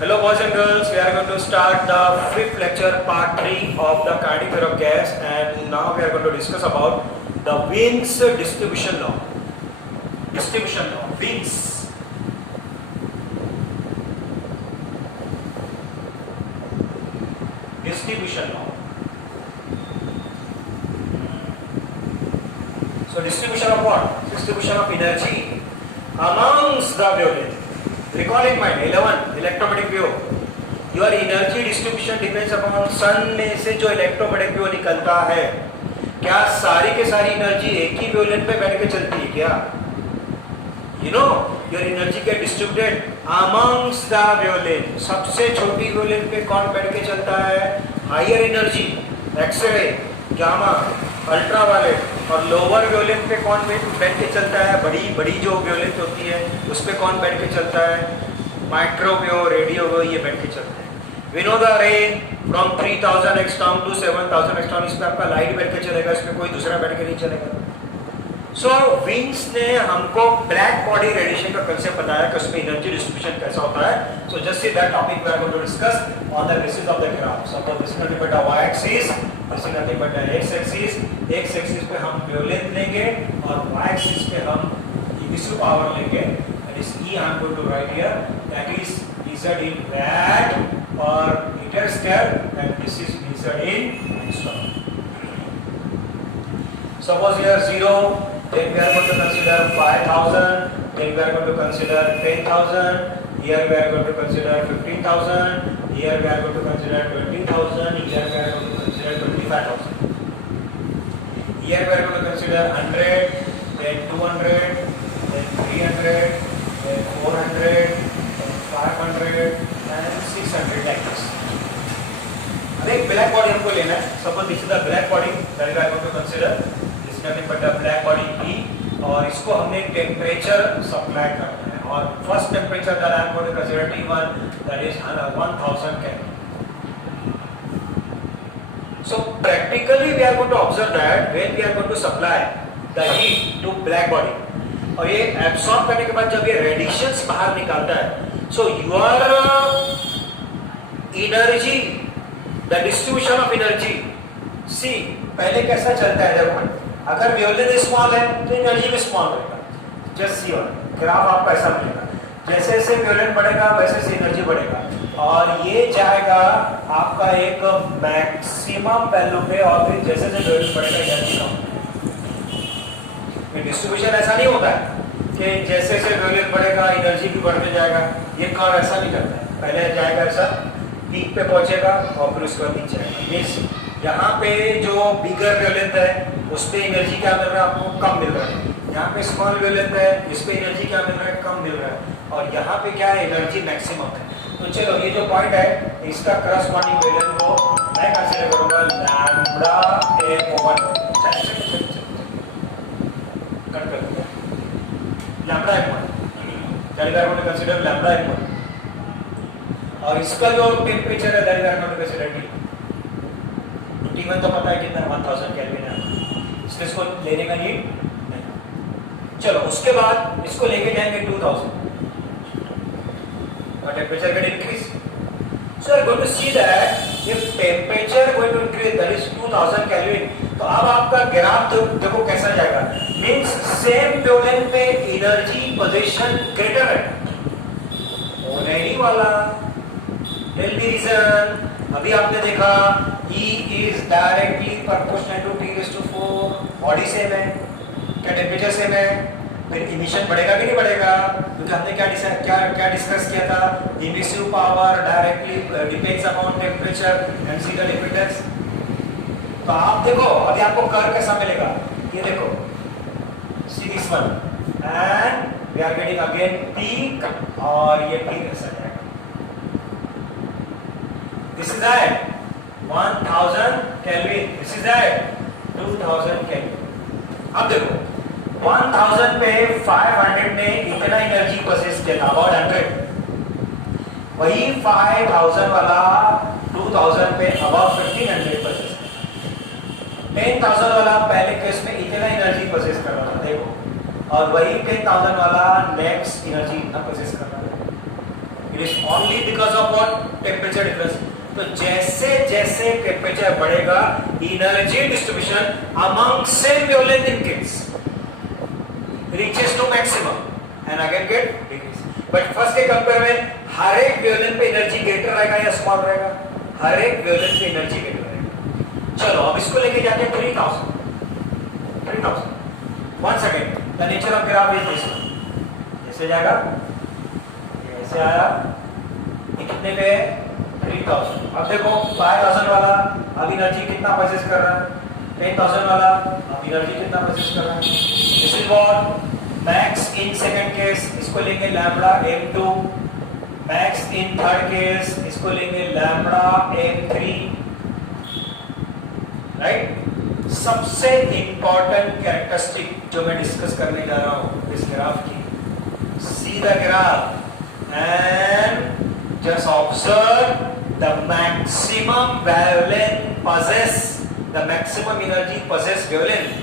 Hello boys and girls, we are going to start the fifth lecture part 3 of the kinetic theory of gas, and now we are going to discuss about the Wien's distribution law. Distribution law, Wien's. Distribution law. So distribution of what? Distribution of energy amongst the wavelength. Recall in mind 11 electromagnetic wave. Your energy distribution depends upon sun में से जो electromagnetic wave निकलता है, क्या सारी के सारी energy एक ही वेवलेंथ पे बैठ के चलती है क्या? You know your energy get distributed amongst the wavelength. सबसे छोटी वेवलेंथ पे कौन बैठ के चलता है? Higher energy, x ray, gamma, ultraviolet, और लोअर वेवलेंथ पे कौन बैठ के चलता है? बड़ी बड़ी जो वेवलेंथ होती है उस पे कौन बैठ के चलता है? माइक्रोवेव, रेडियो वेव, ये बैठ के चलते हैं. We know the range from 3000 angstrom to 7000 angstrom. इसमें आपका लाइट बैठ के चलेगा, इसमें कोई दूसरा बैठ के नहीं चलेगा. सो विंस ने हमको ब्लैक बॉडी रेडिएशन का कंसेप्ट बताया कि उसमें एनर्जी डिस्ट्रीब्यूशन कैसा होता है. So just see that topic we are going to discuss on the basis of the graph. Suppose this is nothing but the y axis, this is nothing but the x axis. x axis पे हम wavelength लेंगे और y axis पे हम emissive power लेंगे. That is E I am going to right here, that is z in watt or meter square, and this is measured in angstrom. Suppose here 0, then we are going to consider 5000, then we are going to consider 10,000, here we are going to consider 15,000, here we are going to consider 20,000, here we are going to consider 25,000. Here we are going to consider 100, then 200, then 300, then 400, then 500, and 600 like this. अब एक black body हमको लेना है. Suppose this is the black body that we are going to consider. This is nothing but the black body E, और इसको हमने temperature supply करना है. और first temperature that I am going to consider T1, that is 1000 Kelvin. So practically we are going to observe that when we are going to supply the heat to black body, और ये absorb करने के बाद जब ये radiations बाहर निकालता है, so your energy, the distribution of energy, see पहले कैसा चलता है. जब अगर वेवलेंथ स्मॉल है तो एनर्जी भी स्मॉल रहेगा. जस्ट सी ग्राफ आपको ऐसा मिलेगा. जैसे जैसे वेवलेंथ बढ़ेगा वैसे वैसे एनर्जी बढ़ेगा, और ये जाएगा आपका एक मैक्सिमम वैल्यू पे, और फिर जैसे जैसे वेवलेंथ बढ़ेगा एनर्जी कम. डिस्ट्रीब्यूशन ऐसा नहीं होता है कि जैसे जैसे वेवलेंथ बढ़ेगा एनर्जी भी बढ़ते जाएगा. ये कर्व ऐसा नहीं करता है. पहले जाएगा ऐसा, पीक पे पहुंचेगा और फिर उसके बाद नीचे आएगा. मींस यहाँ पे जो बिगर वेवलेंथ है उस पे एनर्जी क्या मिल रहा है आपको? कम मिल रहा है. यहाँ पे स्मॉल वेवलेंथ है, इस पे एनर्जी क्या मिल रहा है? कम मिल रहा है. और यहाँ पे क्या है? एनर्जी मैक्सिमम है. तो चलो ये जो पॉइंट है इसका करस्पॉन्डिंग वेवलेंथ को मैं कंसीडर करूंगा लैम्बडा A1. कट कर दिया lambda A1. That we are going to consider lambda A1. और इसका जो टेम्परेचर है that we are going to consider T. T1 तो पता है कितना 1000 केल्विन है. इसलिए इसको लेने का नीड नहीं. चलो उसके बाद इसको लेके जाएंगे 2000. Temperature get increase. So you are going to see that if temperature going to increase, that is 2000 Kelvin. तो अब आपका ग्राफ देखो कैसा जाएगा. Means same wavelength पे energy position greater है. होने ही वाला. There will be reason. अभी आपने देखा E is directly proportional to T⁴. Body same है, क्या टेम्परेचर सेम है, फिर इमिशन बढ़ेगा कि नहीं बढ़ेगा? क्योंकि हमने क्या डिस्कस किया था? Emissive power directly depends upon temperature and see the dependence. तो आप देखो अभी आपको कर्व कैसा मिलेगा. ये देखो see this one, and we are getting again peak, और ये पीक ऐसा जाएगा. This is at 1000 kelvin, this is at 2000 kelvin. अब देखो 1000 पे 500 ने इतना एनर्जी पोसेस किया था, अबाउट 100. वही 5000 वाला 2000 पे अबाउट 1500 पोसेस. 10,000 वाला पहले केस में इतना एनर्जी पोसेस कर रहा था देखो, और वही 10,000 वाला नेक्स्ट एनर्जी इतना पोसेस कर रहा है. It is only because of what? Temperature difference. तो जैसे जैसे टेम्परेचर बढ़ेगा energy distribution among same wavelength increase reaches to maximum and again get decrease. But first के कंपेयर में हर एक वेवलेंथ पे एनर्जी ग्रेटर रहेगा या स्मॉल रहेगा? हर एक वेवलेंथ पे एनर्जी ग्रेटर रहेगा। चलो अब इसको लेके जाते हैं 3000 once again the nature of graph is this one। जैसे जाएगा ऐसे आया ये कितने पे? 3000। अब देखो 5000 वाला अब एनर्जी कितना प्रोसेस कर रहा है? 10000 वाला अब एनर्जी कितना प्रोसेस कर रहा है? This is what max in second case, इसको लेंगे lambda m2। Max in third case इसको लेंगे लैम्बडा m3, राइट। सबसे इंपॉर्टेंट कैरेक्टरिस्टिक जो मैं डिस्कस करने जा रहा हूं इस ग्राफ की, see the graph and just observe the maximum wavelength possess, the maximum energy possessed wavelength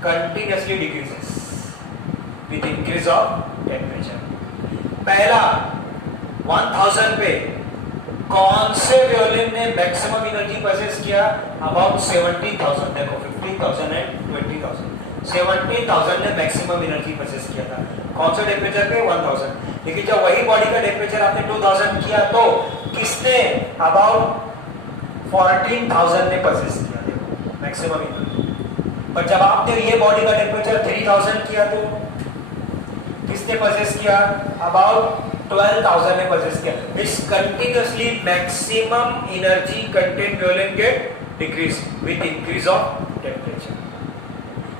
continuously decreases with increase of temperature। पहला 1000 पे कौन से वेवलेंथ ने मैक्सिमम एनर्जी प्रोसेस किया? अबाउट 70,000। देखो 15,000 एंड 20,000, 70,000 ने मैक्सिमम एनर्जी प्रोसेस किया था। कौन से टेम्परेचर पे? 1000। लेकिन जब वही बॉडी का टेम्परेचर आपने 2000 किया तो किसने अबाउट 14,000 ने प्रोसेस किया? देखो मैक्सिमम एनर्जी। पर जब आपने ये बॉडी का टेम्परेचर 3000 किया तो किसने प्रोसेस किया? अबाउट 12,000 ने प्रोसेस किया। It's continuously maximum energy content wavelength get decrease with increase of temperature.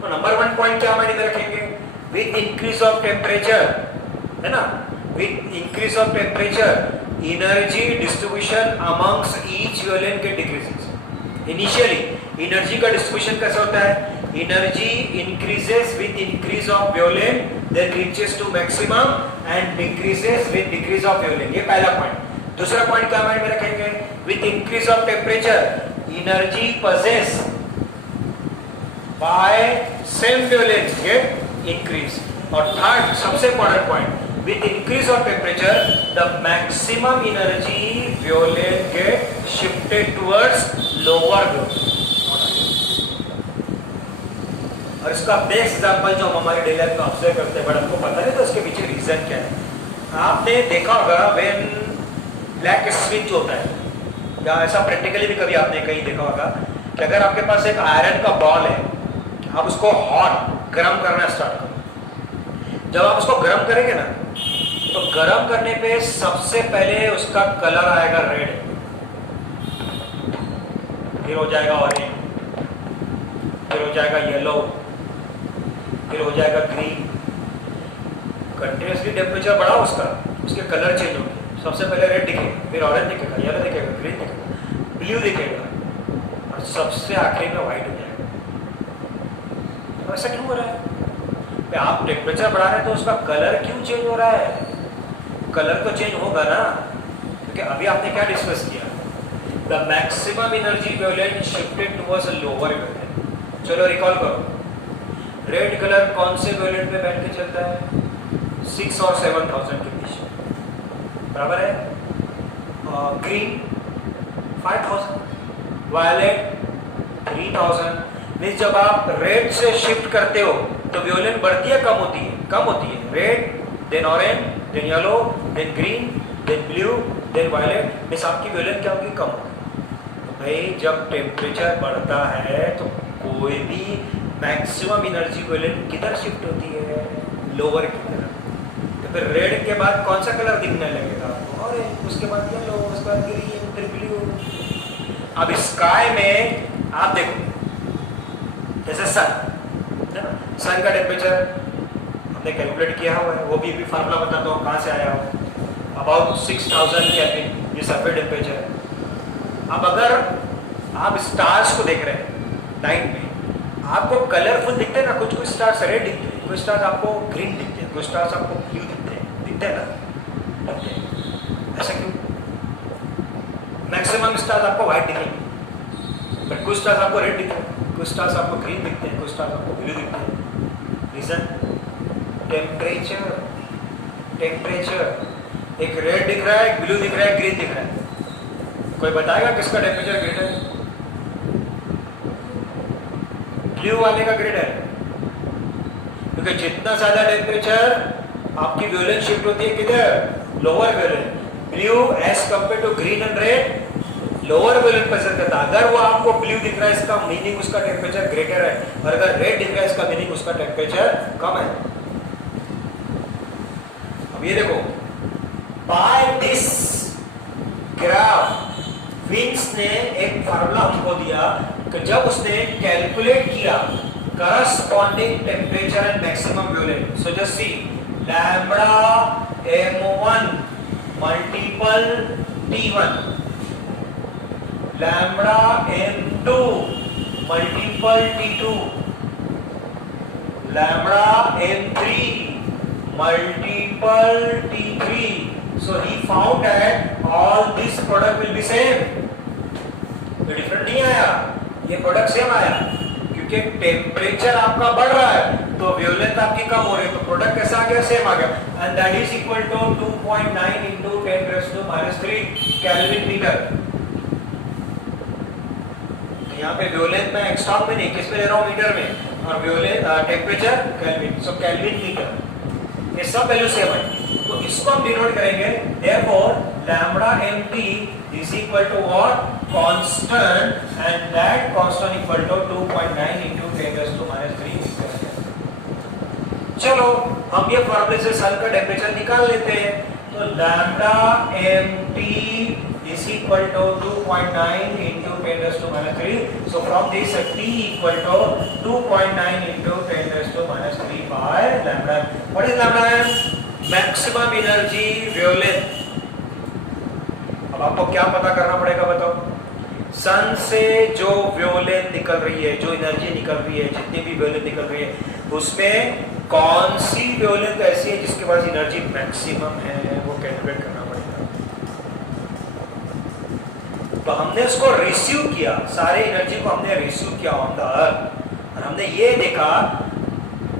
तो नंबर 1 पॉइंट क्या माइंड में रखेंगे? विद इंक्रीज ऑफ टेम्परेचर, है ना, with increase of temperature energy distribution amongst each wavelength get decreases. Initially energy का distribution कैसा होता है? Energy increases with increase of wavelength, then reaches to maximum and decreases with decrease of wavelength। ये पहला point. दूसरा point क्या mind में रखेंगे? with increase of temperature energy possessed by same wavelength get increase। और थर्ड सबसे important point, with increase of temperature the maximum energy wavelength get shifted towards lower wavelength। और इसका बेस्ट एग्जांपल जो हम हमारे डेली लाइफ में observe करते हैं बट हमको पता नहीं तो उसके पीछे रीजन क्या है। आपने देखा होगा व्हेन ब्लैक स्विच होता है, या ऐसा प्रैक्टिकली भी कभी आपने कहीं देखा होगा कि अगर आपके पास एक आयरन का बॉल है, आप उसको हॉट गर्म करना स्टार्ट करो। जब आप उसको गर्म करेंगे ना तो गर्म करने पे सबसे पहले उसका कलर आएगा रेड, फिर हो जाएगा ऑरेंज, फिर हो जाएगा येलो, फिर हो जाएगा ग्रीन। कंटिन्यूसली टेम्परेचर बढ़ा उसका, उसके कलर चेंज होंगे। सबसे पहले रेड दिखेगा, फिर ऑरेंज दिखेगा, येलो दिखेगा, ग्रीन दिखेगा, ब्लू दिखेगा और सबसे आखिरी में व्हाइट हो जाएगा। तो ऐसा क्यों हो रहा है? आप टेम्परेचर बढ़ा रहे हैं तो उसका कलर क्यों चेंज हो रहा है? कलर तो चेंज होगा ना, क्योंकि अभी आपने क्या डिस्कस किया? The maximum energy wavelength shifted towards a lower wavelength. चलो रिकॉल करो, रेड कलर कौन से वेवलेंथ पे बैठ के चलता है? 6 और 7000 के बीच, बराबर है। Green 5000, violet 3000। मीन्स जब आप रेड से शिफ्ट करते हो तो वेवलेंथ बढ़ती है कम होती है? कम होती है। Red, then orange, then yellow, then green, then blue, then violet. Means आपकी वेवलेंथ क्या होगी? कम होगी। तो भाई जब टेम्परेचर बढ़ता है तो कोई भी मैक्सिमम एनर्जी वेवलेंथ किधर शिफ्ट होती है? लोअर की तरफ। तो फिर रेड के बाद कौन सा कलर दिखने लगेगा आपको? ऑरेंज, उसके बाद येलो, उसके बाद ग्रीन, फिर ब्लू। अब स्काई में आप देखो, जैसे सन है ना, सन का टेम्परेचर हमने कैलकुलेट किया हुआ है, वो भी फार्मूला बताता हूँ कहाँ से आया हो। अबाउट 6000 केल्विन ये सरफेस टेम्परेचर है। अब अगर आप स्टार्स को देख रहे हैं नाइट में, आपको कलरफुल दिखते हैं ना, कुछ कुछ स्टार्स रेड दिखते हैं, कुछ स्टार्स आपको ग्रीन दिखते हैं, कुछ स्टार्स आपको ब्लू दिखते हैं ना? ऐसा क्यों? मैक्सिमम स्टार्स आपको व्हाइट दिखेंगे, बट कुछ स्टार्स आपको रेड दिखते हैं, कुछ स्टार्स आपको ग्रीन दिखते हैं, कुछ स्टार्स आपको ब्लू दिखते हैं। Reason temperature. टेम्परेचर एक रेड दिख रहा है, एक ब्लू दिख रहा है, ग्रीन दिख रहा है। कोई बताएगा किसका टेम्परेचर ग्रेटर है? ब्लू वाले का ग्रेटर है, क्योंकि जितना ज्यादा टेम्परेचर आपकी वेवलेंथ शिफ्ट होती है किधर? Lower wavelength. Blue as compare to green and red lower wavelength पसंद करता है। अगर वो आपको ब्लू दिख रहा है इसका मीनिंग उसका टेम्परेचर ग्रेटर है, और अगर रेड दिख रहा है इसका मीनिंग उसका टेम्परेचर कम है। अब ये देखो, बाय दिस ग्राफ विंस ने एक फार्मूला हमको दिया कि जब उसने कैलकुलेट किया corresponding temperature and maximum wavelength, so just C lambda m1 multiple t1, lambda m2 multiple t2, lambda m3 multiple T3. So he found that all this product will be same. तो different नहीं आया, ये product same आया, क्योंकि temperature आपका बढ़ रहा है तो वेवलेंथ आपकी कम हो रही है, तो प्रोडक्ट कैसा आ गया? सेम आ गया। And that is equal to 2.9 into 10⁻³ kelvin metre. यहाँ पे वेवलेंथ में एंगस्ट्रॉम में नहीं, किस में ले रहा हूँ? मीटर में, और वेवलेंथ टेम्परेचर केल्विन, सो केल्विन मीटर। ये सब वैल्यू सेम है, तो इसको हम डिनोट करेंगे therefore lambda mt is equal to what? Constant, and that constant equal to 2.9 into 10⁻³ metre. चलो हम ये फॉर्मूले से सन का टेम्परेचर निकाल लेते हैं। तो lambda mt is equal to 2.9 into 10⁻³। So from this t equal to 2.9 into 10⁻³ by lambda. What is lambda m? Maximum energy wavelength. अब आपको क्या पता करना पड़ेगा बताओ? सन से जो वेवलेंथ निकल रही है, जो एनर्जी निकल रही है, जितनी भी वेवलेंथ निकल रही है, उसमें कौन सी वेवलेंथ ऐसी है जिसके पास एनर्जी मैक्सिमम है, वो कैलकुलेट करना पड़ेगा। तो हमने उसको रिसीव किया, सारे एनर्जी को हमने रिसीव किया ऑन द अर्थ, और हमने ये देखा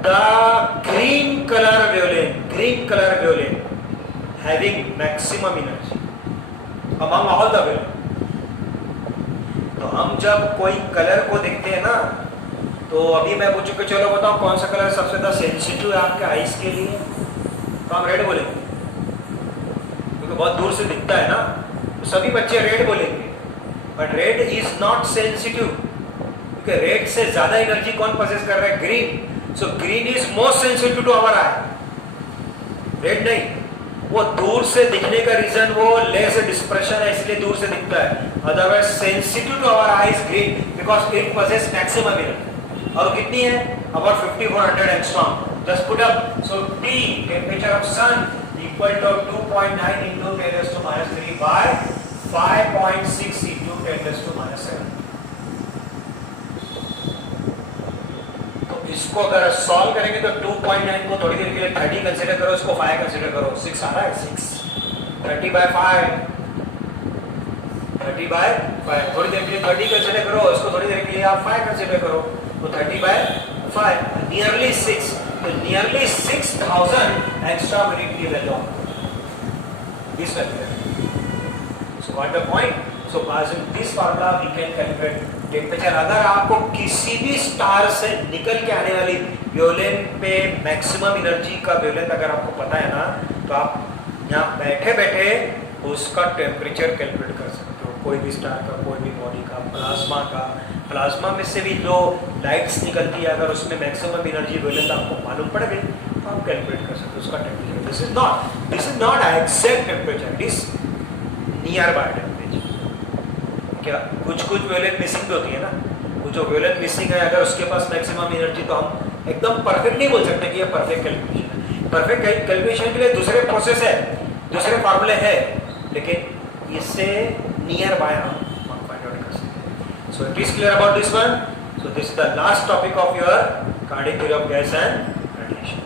the green colour wavelength having maximum energy among all the wavelength. तो हम जब कोई कलर को देखते हैं ना, तो अभी मैं पूछूं कि चलो बताओ कौन सा कलर सबसे ज्यादा सेंसिटिव है आपके आईज के लिए, तो हम रेड बोलेंगे, क्योंकि बहुत दूर से दिखता है ना, तो सभी बच्चे रेड बोलेंगे। But red is not sensitive, क्योंकि रेड से ज्यादा एनर्जी कौन पोसेस कर रहा है? Green. So green is most sensitive to our eye, red नहीं। वो दूर से दिखने का रीजन वो लेस डिस्पर्शन है, इसलिए दूर से दिखता है। Otherwise sensitive to our eye is green because it possess maximum energy. और कितनी है? About 5400 angstrom. Just put up, so T temperature of sun equal to 2.9 into 10⁻³ by 5.6 into 10⁻⁷। तो इसको अगर सॉल्व करेंगे तो 2.9 को थोड़ी देर के लिए 30 कंसीडर करो, इसको 5 कंसीडर करो, 6 आ रहा है, 6 30/5 30/5। थोड़ी देर के लिए 30 कंसीडर करो, इसको थोड़ी देर के लिए आप 5 कंसीडर करो, तो 30/5 नियरली 6, तो नियरली 6000 एक्स्ट्रा मिनट की value this value. So what the point? So using this formula we can calculate temperature. अगर आपको किसी भी स्टार से निकल के आने वाली वेवलेंथ पे मैक्सिमम एनर्जी का वेवलेंथ अगर आपको पता है ना, तो आप यहाँ बैठे बैठे उसका टेम्परेचर कैलकुलेट कर सकते हो। कोई भी स्टार का, कोई भी बॉडी का, प्लाज्मा में से भी जो लाइट्स निकलती है, अगर उसमें मैक्सिमम एनर्जी वेवलेंथ आपको मालूम पड़ गई तो आप कैलकुलेट कर सकते हो उसका temperature. This is not exact temperature, it is near by temperature. क्या कुछ वेवलेंथ मिसिंग भी होती है ना, कुछ जो वेवलेंथ मिसिंग है, अगर उसके पास मैक्सिमम एनर्जी, तो हम एकदम परफेक्ट नहीं बोल सकते कि ये परफेक्ट कैलकुलेशन है। परफेक्ट कैलकुलेशन के लिए दूसरे प्रोसेस है, दूसरे फार्मूले है, लेकिन इससे नियर बाय हम फाइंड आउट कर सकते हैं। So it is clear about this one. So this is the last topic of your cardiac theory of gas and radiation.